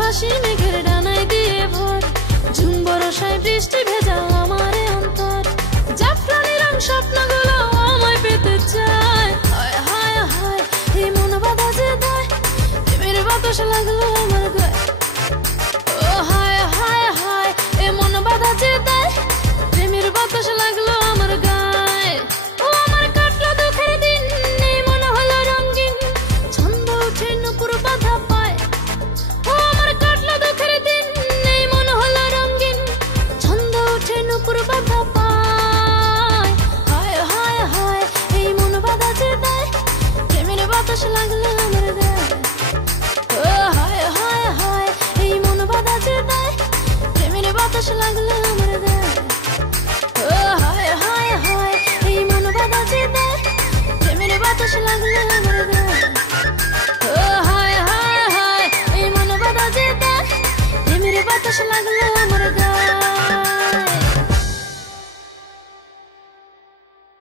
ভাসি মেঘের ডানায় দিয়ে ভোর, ঝুম বরষায় বৃষ্টি ভেজা আমার অন্তর, জাফরানি রং স্বপ্নগুলো আমায় পেতে চায়। হায় হায় হায় এই মন বাধা যে দেয়, প্রেমের বাতাস লাগলো আমার গায়ে। ও হায় হায় হায় এ মন বাধা যে দেয়, প্রেমের বাতাস লাগলো আমার গায়ে। ও আমার কাটলো দুঃখের দিন, এই মন হলো রঙিন, ছন্দ উঠে নুপুর বাধা পায়। ও আমার কাটলো দুঃখের দিন, এই মন হলো রঙিন, ছন্দ উঠে নুপুর বাধা পায়। হায় হায় হায় এই মন বাধা যে দেয়, প্রেমের বাতাস লাগলো আমার গায়ে। ও হায় হায় হায় এই মন বাধা যে দেয়, প্রেমের বাতাস লাগলো আমার গায়ে। ও হায় হায় হায় এই মন বাধা যে দেয়, প্রেমের বাতাস লাগলো আমার